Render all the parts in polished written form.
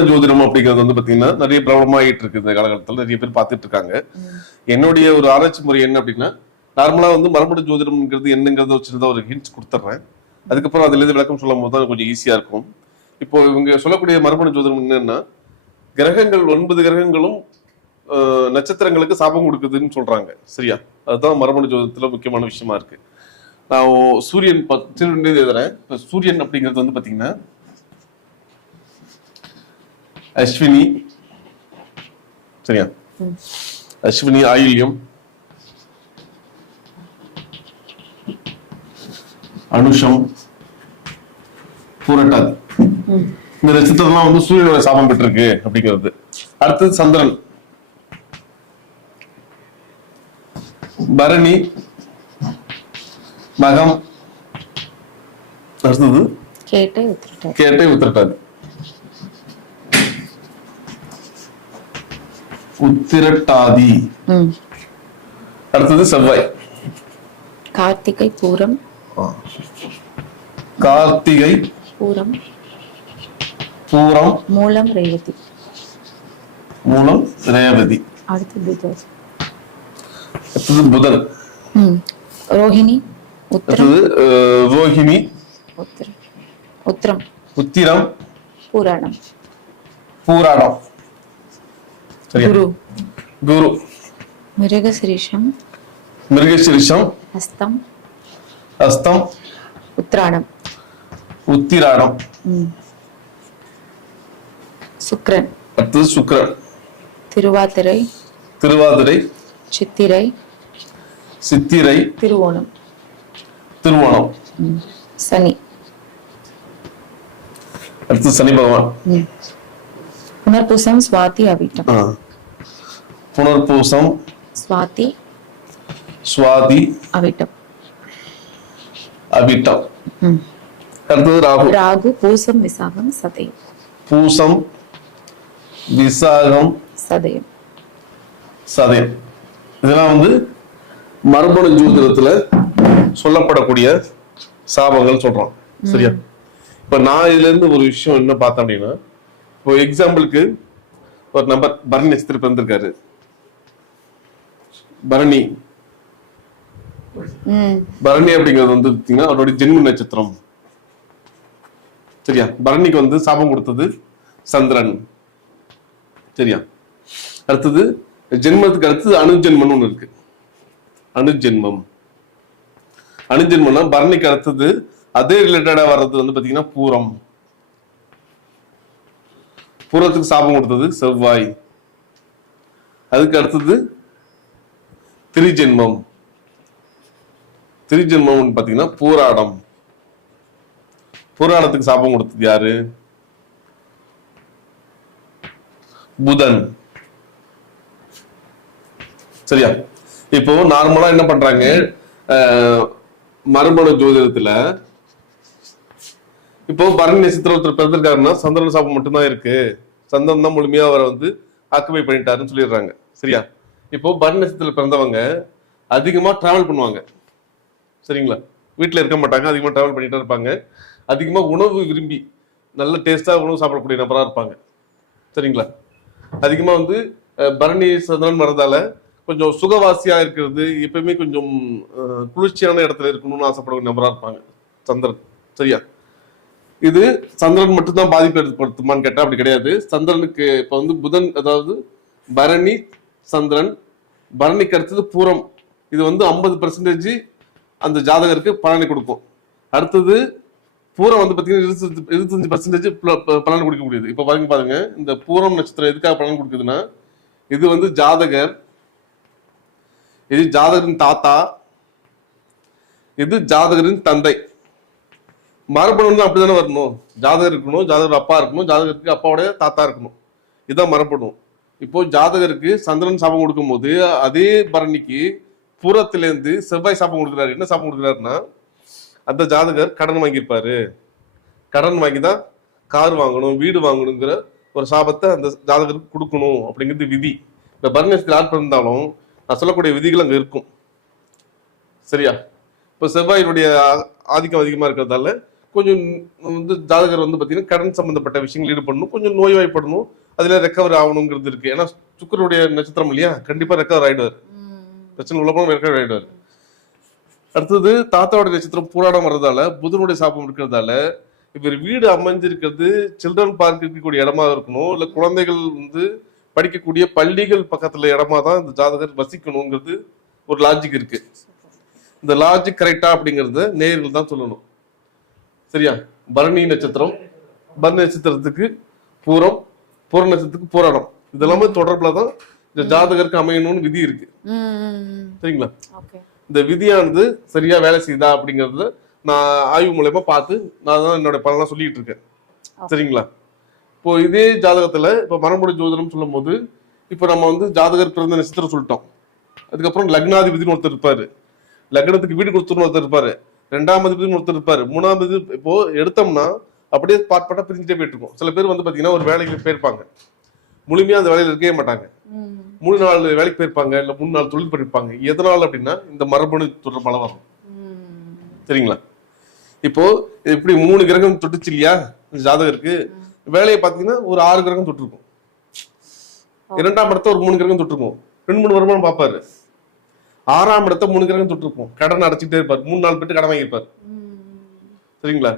மரபணு ஜோதிடம் அப்படிங்கிறது வந்து பாத்தீங்கன்னா நிறைய பிரபலமாயிட்டு இருக்கு இந்த காலகட்டத்தில், நிறைய பேர் பார்த்துட்டு இருக்காங்க. என்னுடைய ஒரு ஆராய்ச்சி முறை என்ன அப்படின்னா, நார்மலா வந்து மரபணு ஜோதிடம்ங்கிறது என்னங்கிறத வச்சுதான் ஒரு ஹிண்ட்ஸ் கொடுத்துட்றேன். அதுக்கப்புறம் அதுல இருந்து விளக்கம் சொல்லும் போது தான் கொஞ்சம் ஈஸியா இருக்கும். இப்போ இவங்க சொல்லக்கூடிய மரபணு ஜோதிடம் என்னன்னா, கிரகங்கள் 9 கிரகங்களும் நட்சத்திரங்களுக்கு சாபம் கொடுக்குதுன்னு சொல்றாங்க. சரியா? அதுதான் மரபணு ஜோதிடத்துல முக்கியமான விஷயமா இருக்கு. நான் சூரியன் எழுதுறேன். சூரியன் அப்படிங்கிறது வந்து பாத்தீங்கன்னா அஸ்வினி, சரியா? அஸ்வினி, ஆயில்யம், அனுஷம், பூரட்டாதி, இந்த நட்சத்திரம்லாம் வந்து சூரியனோட சாபம் பெற்றிருக்கு அப்படிங்கிறது. அடுத்தது சந்திரன், பரணி, மகம், அடுத்தது கேட்டை, உத்திரட்டாதி, உத்திரட்டாதி. அடுத்தது செவ்வாய், கார்த்திகை, பூரம், கார்த்திகை, பூரம், மூலம், ரேவதி. அடுத்தது புதன், ரோஹிணி, ரோஹிணி, உத்திரம், பூராடம், குரு, மிருகசிரிஷம், அஸ்தம், உத்திராடம், சுக்கிரன், அடுத்தது சுக்கிரன், திருவாதிரை, சித்திரை, திருவோணம், சனி, அடுத்து சனி பகவான், புனர்பூசம், சுவாதி, அவிட்டம், சுவாதி, அவிட்டம். அடுத்தது ராகு, பூசம், விசாகம், சதயம். இதெல்லாம் வந்து மரபணு ஜோதிடத்துல சொல்லப்படக்கூடிய சாபங்கள் சொல்றோம். சரியா? இப்ப நான் இதுல இருந்து ஒரு விஷயம் என்ன பார்த்தேன் அப்படின்னா, இப்போ எக்ஸாம்பிளுக்கு ஒரு நம்பர் பரணி நட்சத்திரம் பிறந்திருக்காரு. பரணி அப்படிங்கிறது வந்து பாத்தீங்கன்னா அவருடைய ஜென்ம நட்சத்திரம். சரியா? பரணிக்கு வந்து சாபம் கொடுத்தது சந்திரன். சரியா? அடுத்தது ஜென்மத்துக்கு அடுத்தது அணுஜென்மம் ஒண்ணு இருக்கு. அணுஜென்மம்னா பரணிக்கு அடுத்தது அதே ரிலேட்டடா வர்றது வந்து பாத்தீங்கன்னா பூரத்துக்கு சாபம் கொடுத்தது செவ்வாய். அதுக்கு அடுத்தது திரிஜென்மம் பாத்தீங்கன்னா பூராடத்துக்கு சாபம் கொடுத்தது யாரு? புதன். சரியா? இப்போ நார்மலா என்ன பண்றாங்க மரபணு ஜோதிடத்துல, இப்போ பரணி நட்சத்திரம் ஒருத்தர் பிறந்திருக்காருன்னா சந்திரன் சாபம் மட்டும்தான் இருக்கு, சந்திரன் தான் முழுமையா அவரை வந்து ஆக்குபை பண்ணிட்டாருன்னு சொல்லிடுறாங்க. சரியா? இப்போ பரணி நட்சத்திரத்துல பிறந்தவங்க அதிகமா டிராவல் பண்ணுவாங்க. சரிங்களா? வீட்டுல இருக்க மாட்டாங்க, அதிகமா டிராவல் பண்ணிட்டு இருப்பாங்க. அதிகமா உணவு விரும்பி நல்ல டேஸ்டா உணவு சாப்பிடக்கூடிய நபரா இருப்பாங்க. சரிங்களா? அதிகமா வந்து பரணி சந்திரன் வரதால கொஞ்சம் சுகவாசியா இருக்கிறது, எப்பயுமே கொஞ்சம் குளிர்ச்சியான இடத்துல இருக்கணும்னு ஆசைப்படக்கூடிய நபரா இருப்பாங்க சந்திரன். சரியா? இது சந்திரன் மட்டும்தான் பாதிப்பு ஏற்படுத்துமான்னு கேட்டா அப்படி கிடையாது. சந்திரனுக்கு இப்ப வந்து புதன், அதாவது பரணி சந்திரன், பரணிக்கு அடுத்தது பூரம், இது வந்து 50% அந்த ஜாதகருக்கு பலனை கொடுக்கும். அடுத்தது பூரம் வந்து பாத்தீங்கன்னா 25% பலன் கொடுக்க முடியுது. இப்ப பாருங்க இந்த பூரம் நட்சத்திரம் எதுக்காக பலன் கொடுக்குதுன்னா, இது வந்து ஜாதகரின் தாத்தா, இது ஜாதகரின் தந்தை. மரபணுன்னா அப்படித்தானே வரணும். ஜாதகர் இருக்கணும், ஜாதகர் அப்பா இருக்கணும், ஜாதகருக்கு அப்பாவுடைய தாத்தா இருக்கணும். இதுதான் மரபணு. இப்போ ஜாதகருக்கு சந்திரன் சாபம் கொடுக்கும் போது அதே பரணிக்கு பூரத்திலேருந்து செவ்வாய் சாபம் கொடுக்குறாரு. என்ன சாபம் கொடுக்குறாருன்னா, அந்த ஜாதகர் கடன் வாங்கியிருப்பாரு, கடன் வாங்கிதான் கார் வாங்கணும், வீடு வாங்கணுங்கிற ஒரு சாபத்தை அந்த ஜாதகருக்கு கொடுக்கணும் அப்படிங்கிறது விதி. இந்த பரணத்தில் யார் பிறந்தாலும் நான் சொல்லக்கூடிய விதிகள் அங்க இருக்கும். சரியா? இப்போ செவ்வாயினுடைய ஆதிக்கம் அதிகமா இருக்கிறதால கொஞ்சம் வந்து ஜாதகர் வந்து பாத்தீங்கன்னா கடன் சம்பந்தப்பட்ட விஷயங்கள் ஈடுபடணும், கொஞ்சம் நோய்வாய்ப்படணும், அதுல ரெக்கவர் ஆகணுங்கிறது இருக்கு. ஏன்னா சுக்கிரனுடைய நட்சத்திரம் இல்லையா, கண்டிப்பா ரெக்கவர் ஆயிடுவார், பிரச்சனை உள்ள போன ரெக்கவர் ஆயிடுவார். அடுத்தது தாத்தாவோட நட்சத்திரம் பூராடம் வர்றதால, புதனுடைய சாபம் இருக்கிறதால இவர் வீடு அமைஞ்சிருக்கிறது சில்ட்ரன் பார்க் இருக்கக்கூடிய இடமா இருக்கணும், இல்ல குழந்தைகள் வந்து படிக்கக்கூடிய பள்ளிகள் பக்கத்துல இடமா தான் இந்த ஜாதகர் வசிக்கணுங்கிறது ஒரு லாஜிக் இருக்கு. இந்த லாஜிக் கரெக்டா அப்படிங்கறத நேயர்கள் தான் சொல்லணும். சரியா? பரணி நட்சத்திரம், பரணி நட்சத்திரத்துக்கு பூரம், பூர நட்சத்திரத்துக்கு பூராடம், இதெல்லாமே தொடர்புல தான் இந்த ஜாதகருக்கு அமையணும்னு விதி இருக்கு. சரிங்களா? இந்த விதியானது சரியா வேலை செய்யுதா அப்படிங்கறத நான் ஆய்வு மூலமா பார்த்து நான் தான் என்னோட பலனா சொல்லிட்டு இருக்கேன். சரிங்களா? இப்போ இதே ஜாதகத்துல இப்ப மரபுடைய ஜோதிடம் சொல்லும் போது இப்ப நம்ம வந்து ஜாதகர் பிறந்த நட்சத்திரம் சொல்லிட்டோம், அதுக்கப்புறம் லக்னாதிபதினு ஒருத்தர் இருப்பாரு, லக்னத்துக்கு வீடு கொடுத்துன்னு ஒருத்தர் இருப்பாரு, 2ஆம் அதிபதினு ஒருத்தர் இருப்பாரு, 3ஆம் அதிபதி. இப்போ எடுத்தோம்னா அப்படியே பாட்பாட்டா பிரிஞ்சுட்டே போயிட்டு இருக்கும். சில பேர் வந்து பாத்தீங்கன்னா ஒரு வேலைக்கு போயிருப்பாங்க, முழுமையா அந்த வேலையில இருக்கவே மாட்டாங்க, 3-4 வேலைக்கு போயிருப்பாங்க, இல்ல 3-4 தொழில் பண்ணிருப்பாங்க. எதனால அப்படின்னா இந்த மரபணு தொடர்பால வரும். சரிங்களா? இப்போ இப்படி 3 கிரகம் தொட்டுச்சு இல்லையா ஜாதகருக்கு, வேலையை பாத்தீங்கன்னா ஒரு 6 கிரகம் தொட்டிருக்கும், 2ஆம் இடத்த ஒரு 3 கிரகம் தொட்டிருக்கும், 2-3 வருமானம் பார்ப்பாரு. 6ஆம் இடத்த 3 கிரகம் தொட்டிருக்கும், கடன் அடைச்சிட்டே இருப்பாரு, 3-4 பேட்டு கடன் வாங்கியிருப்பாரு. சரிங்களா?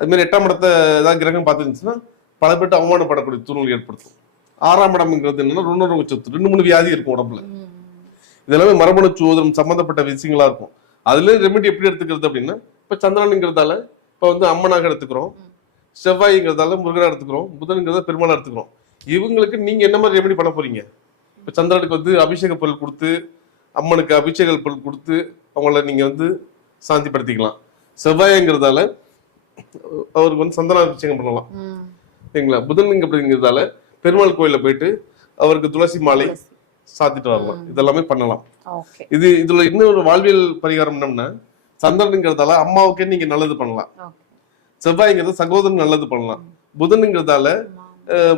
அது மாதிரி 8ஆம் இடத்த ஏதாவது கிரகம் பார்த்துருந்துச்சுன்னா பல பேட்டு அவமானப்படக்கூடிய சூழ்நிலை ஏற்படுத்தும். 6ஆம் இடம்ங்கிறது என்னன்னா 2-3 வியாதி இருக்கும் உடம்புல. இதெல்லாமே மரபணு சோதனம் சம்பந்தப்பட்ட விஷயங்களா இருக்கும். அதுல ரெமெடி எப்படி எடுத்துக்கிறது அப்படின்னா, இப்ப சந்திரனுங்கிறதால இப்ப வந்து அம்மனாக எடுத்துக்கிறோம், செவ்வாய்ங்கிறதால முருகனா எடுத்துக்கிறோம், புதன்கிறத பெருமாளா எடுத்துக்கிறோம். இவங்களுக்கு நீங்க என்ன மாதிரி ரெமெடி பண்ண போறீங்க? இப்ப சந்திரனுக்கு வந்து அபிஷேக பொருள் கொடுத்து, அம்மனுக்கு அபிஷேக பொருள் கொடுத்து அவங்கள நீங்க வந்து சாந்திப்படுத்திக்கலாம். செவ்வாய்ங்கிறதால அவருக்கு வந்து சந்தன அபிஷேகம் பண்ணலாம். சரிங்களா? புதன் அப்படிங்கிறதால பெருமாள் கோயில போயிட்டு அவருக்கு துளசி மாலை சாத்திட்டு வரலாம். இதெல்லாமே பண்ணலாம். இதுல இன்னொரு வாழ்வியல் பரிகாரம் என்னன்னா, சந்திரனுங்கிறதால அம்மாவுக்கே நீங்க நல்லது பண்ணலாம், செவ்வாய்ங்கிறது சகோதரன் நல்லது பண்ணலாம், புதனுங்கிறதால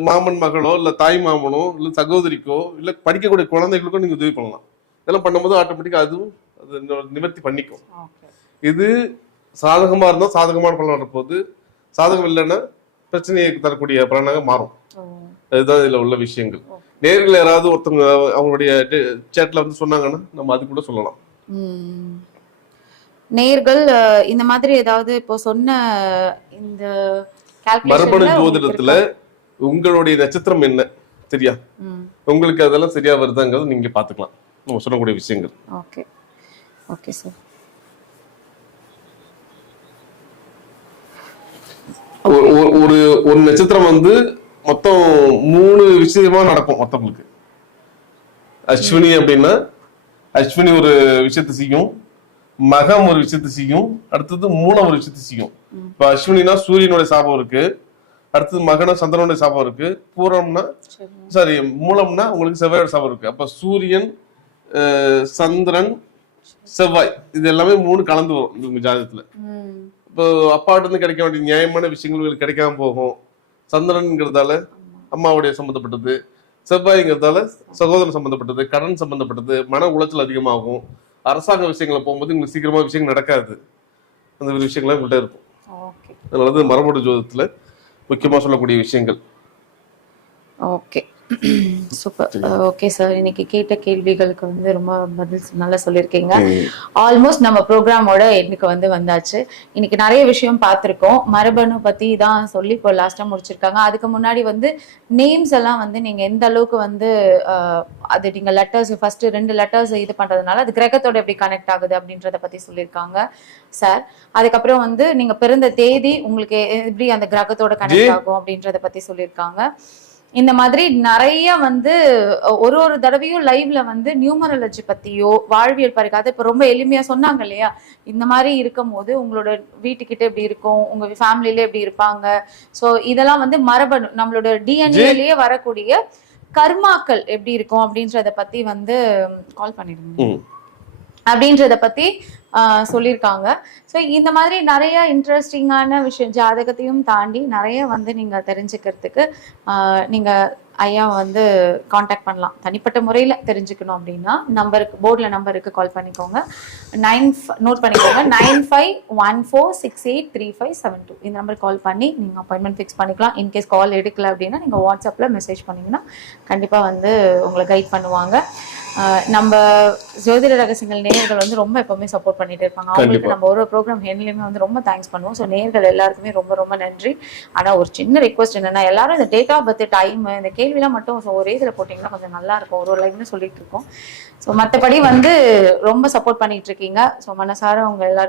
மாமன் மகளோ இல்ல தாய் மாமனோ இல்ல சகோதரிக்கோ இல்ல படிக்கக்கூடிய குழந்தைகளுக்கோ நீங்க உதவி பண்ணலாம். இதெல்லாம் பண்ணும்போது ஆட்டோமேட்டிக்கா அதுவும் அது நிவர்த்தி பண்ணிக்கும். இது சாதகமா இருந்தா சாதகமான பலன் வரப்போகுது, சாதகம் இல்லைன்னா பிரச்சனையை தரக்கூடிய பலனாக மாறும். அதுதான் இதுல உள்ள விஷயங்கள். நேரில் யாராவது ஒருத்தவங்க அவங்களுடைய சேட்ல வந்து சொன்னாங்கன்னா நம்ம அது கூட சொல்லலாம். நேர்கள் இந்த மாதிரி ஏதாவது இப்போ சொன்ன இந்த மரபணு ஜோதிடத்துல உங்களுடைய நட்சத்திரம் என்ன சரியா, உங்களுக்கு அதெல்லாம் சரியா வருதாங்கிறது நீங்க பாத்துக்கலாம் நம்ம சொல்லக்கூடிய விஷயங்கள். Okay okay sir. ஒரு நட்சத்திரம் வந்து மொத்தம் 3 விஷயமா நடக்கும் மொத்தங்களுக்கு. அஸ்வினி அப்படின்னா அஸ்வினி ஒரு விஷயத்தை செய்யும், மகம் ஒரு விஷயத்தை செய்யும், அடுத்தது மூலம் ஒரு விஷயத்தை செய்யும். இப்ப அஸ்வினா சூரியனுடைய சாபம் இருக்கு, அடுத்தது மகன சந்திரனுடைய சாபம் இருக்கு, பூரம்னா சாரி மூலம்னா உங்களுக்கு செவ்வாயோட சாபம் இருக்கு. அப்ப சூரியன் சந்திரன் செவ்வாய் இது எல்லாமே 3 கலந்து வரும் உங்க ஜாதகத்துல. இப்போ அப்பாட்ட இருந்து கிடைக்க வேண்டிய நியாயமான விஷயங்கள் கிடைக்காம போகும். சந்திரன்ங்கிறதால அம்மாவுடைய சம்பந்தப்பட்டது, செவ்வாய்ங்கிறதால சகோதரன் சம்பந்தப்பட்டது, கடன் சம்பந்தப்பட்டது, மன உளைச்சல் அதிகமாகும், அரசாங்க விஷயங்களை போகும்போது உங்களுக்கு சீக்கிரமா விஷயங்கள் நடக்காது, அந்த விஷயங்கள்லாம் உங்கள்கிட்ட இருக்கும். அதனால மரபணு ஜோதிடத்துல முக்கியமா சொல்லக்கூடிய விஷயங்கள். Okay super. ஓகே சார், இன்னைக்கு கேட்ட கேள்விகளுக்கு வந்து ரொம்ப பதில் நல்லா சொல்லியிருக்கீங்க. ஆல்மோஸ்ட் நம்ம ப்ரோக்ராமோட எண்ணுக்கு வந்து வந்தாச்சு. இன்னைக்கு நிறைய விஷயம் பார்த்துருக்கோம், மரபணு பத்தி தான் சொல்லி இப்போ லாஸ்டா முடிச்சிருக்காங்க. அதுக்கு முன்னாடி வந்து நேம்ஸ் எல்லாம் வந்து நீங்க எந்த அளவுக்கு வந்து அது நீங்க லெட்டர்ஸ் ஃபர்ஸ்ட் 2 லெட்டர்ஸ் இது பண்றதுனால அது கிரகத்தோட எப்படி கனெக்ட் ஆகுது அப்படின்றத பத்தி சொல்லியிருக்காங்க சார். அதுக்கப்புறம் வந்து நீங்க பிறந்த தேதி உங்களுக்கு எப்படி அந்த கிரகத்தோட கனெக்ட் ஆகும் அப்படின்றத பத்தி சொல்லியிருக்காங்க. இந்த மாதிரி நிறைய வந்து ஒரு தடவையும் லைவ்ல வந்து நியூமராலஜி பத்தியோ வாழ்வியல் பரிகாரத்தை இப்ப ரொம்ப எளிமையா சொன்னாங்க இல்லையா. இந்த மாதிரி இருக்கும் போது உங்களோட வீட்டுக்கிட்ட எப்படி இருக்கும், உங்க ஃபேமிலியில எப்படி இருப்பாங்க, ஸோ இதெல்லாம் வந்து மரபணு நம்மளோட டிஎன்ஏலயே வரக்கூடிய கர்மாக்கள் எப்படி இருக்கும் அப்படின்றத பத்தி வந்து கால் பண்ணிடுங்க. அப்படின்றத பத்தி சொல்லியிருக்காங்க. ஸோ இந்த மாதிரி நிறைய இன்ட்ரெஸ்டிங்கான விஷயம் ஜாதகத்தையும் தாண்டி நிறைய வந்து நீங்க தெரிஞ்சுக்கிறதுக்கு நீங்க ஐயா வந்து காண்டாக்ட் பண்ணலாம். தனிப்பட்ட முறையில் தெரிஞ்சுக்கணும் அப்படின்னா நம்பருக்கு போர்டில் நம்பருக்கு கால் பண்ணிக்கோங்க. நோட் பண்ணிக்கோங்க 9514683572 இந்த நம்பருக்கு கால் பண்ணி நீங்கள் அப்பாயின்மெண்ட் ஃபிக்ஸ் பண்ணிக்கலாம். இன்கேஸ் கால் எடுக்கல அப்படின்னா நீங்கள் வாட்ஸ்அப்பில் மெசேஜ் பண்ணிங்கன்னா கண்டிப்பாக வந்து உங்களை கைட் பண்ணுவாங்க. நம்ம ஜோதிட ரகசியங்கள் நேயர்கள் வந்து ரொம்ப எப்பவுமே சப்போர்ட் பண்ணிட்டு இருப்பாங்க. அவங்களுக்கு நம்ம ஒரு ப்ரோக்ராம் ஹெண்ட்லையுமே வந்து ரொம்ப தேங்க்ஸ் பண்ணுவோம். ஸோ நேயர்கள் எல்லாருக்குமே ரொம்ப ரொம்ப நன்றி. ஆனால் ஒரு சின்ன ரெக்வஸ்ட் என்னன்னா, எல்லாரும் இந்த டேட் ஆஃப் பர்த் டைம் இந்த கேள்விலாம் மட்டும் ஒரே இதில் போட்டிங்கன்னா கொஞ்சம் நல்லா இருக்கும். ஒரு லைவ்னு சொல்லிட்டு இருக்கோம். ஸோ மற்றபடி வந்து ரொம்ப சப்போர்ட் பண்ணிட்டு இருக்கீங்க. ஸோ மனசார உங்க எல்லாருக்கும்